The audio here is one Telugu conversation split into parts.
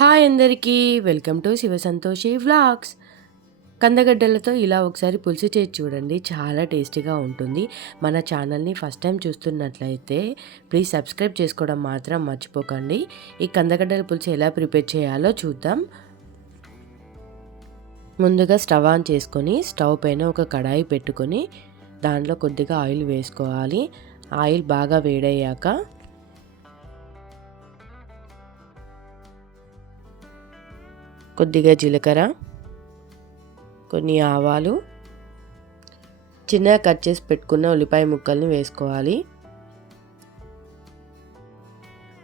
హాయ్ అందరికీ welcome to Shiva Santoshi vlogs. కందగడ్డలతో ఇలా ఒకసారి పులుసు చేసి చూడండి చాలా టేస్టీగా ఉంటుంది. మన ఛానల్ని ఫస్ట్ టైం చూస్తున్నట్లయితే ప్లీజ్ సబ్స్క్రైబ్ చేసుకోవడం మాత్రం మర్చిపోకండి. ఈ కందగడ్డల పులుసు ఎలా ప్రిపేర్ చేయాలో చూద్దాం. ముందుగా స్టవ్ ఆన్ చేసుకొని స్టవ్ పైన ఒక కడాయి పెట్టుకొని దాంట్లో కొద్దిగా ఆయిల్ వేసుకోవాలి. ఆయిల్ బాగా వేడయ్యాక కొద్దిగా జీలకర్ర కొన్ని ఆవాలు. చిన్నగా కట్ చేసి పెట్టుకున్న ఉల్లిపాయ ముక్కల్ని వేసుకోవాలి.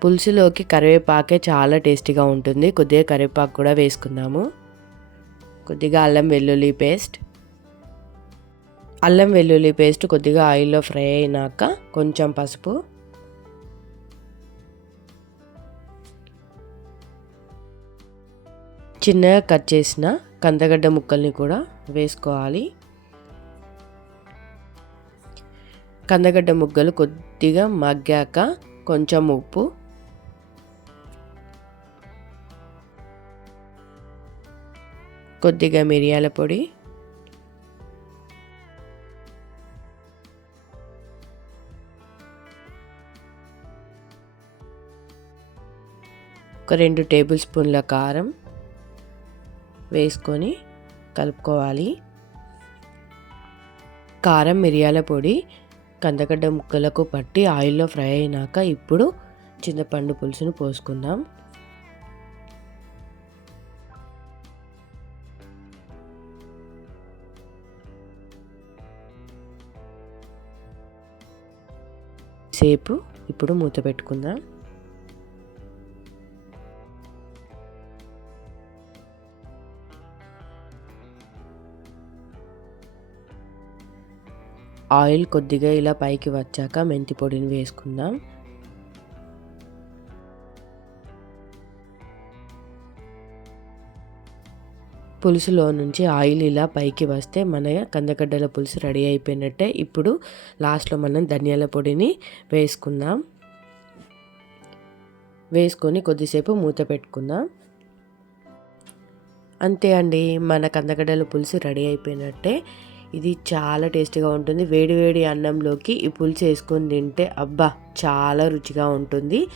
పులుసులోకి కరివేపాకే చాలా టేస్టీగా ఉంటుంది. కొద్దిగా కరివేపాకు కూడా వేసుకుందాము. కొద్దిగా అల్లం వెల్లుల్లి పేస్ట్. అల్లం వెల్లుల్లి పేస్ట్ కొద్దిగా ఆయిల్లో ఫ్రై అయినాక కొంచెం పసుపు. చిన్నగా కట్ చేసిన కందగడ్డ ముక్కల్ని కూడా వేసుకోవాలి. కందగడ్డ ముక్కలు కొద్దిగా మగ్గాక కొంచెం ఉప్పు. కొద్దిగా మిరియాల పొడి. ఒక రెండు టేబుల్ స్పూన్ల కారం. వేసుకొని కలుపుకోవాలి. కారం మిరియాల పొడి కందగడ్డ ముక్కలకు పట్టి ఆయిల్లో ఫ్రై అయినాక ఇప్పుడు చింతపండు పులుసును పోసుకుందాం. సేపు ఇప్పుడు మూత పెట్టుకుందాం. ఆయిల్ కొద్దిగా ఇలా పైకి వచ్చాక మెంతి పొడిని వేసుకుందాం. పులుసులో నుంచి ఆయిల్ ఇలా పైకి వస్తే మన కందగడ్డల పులుసు రెడీ అయిపోయినట్టే. ఇప్పుడు లాస్ట్లో మనం ధనియాల పొడిని వేసుకుందాం. వేసుకొని కొద్దిసేపు మూత పెట్టుకుందాం. అంతే అండి మన కందగడ్డల పులుసు రెడీ అయిపోయినట్టే. ఇది చాలా టేస్టీగా ఉంటుంది. వేడి వేడి అన్నంలోకి ఈ పులుసు వేసుకొని తింటే అబ్బా చాలా రుచిగా ఉంటుంది.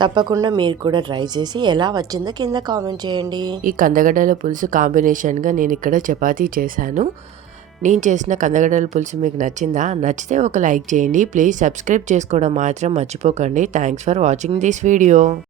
తప్పకుండా మీరు కూడా ట్రై చేసి ఎలా వచ్చిందో కింద కామెంట్ చేయండి. ఈ కందగడ్డల పులుసు కాంబినేషన్గా నేను ఇక్కడ చపాతీ చేశాను. నేను చేసిన కందగడ్డల పులుసు మీకు నచ్చిందా? నచ్చితే ఒక లైక్ చేయండి. ప్లీజ్ సబ్స్క్రైబ్ చేసుకోవడం మాత్రం మర్చిపోకండి. Thanks for watching this video.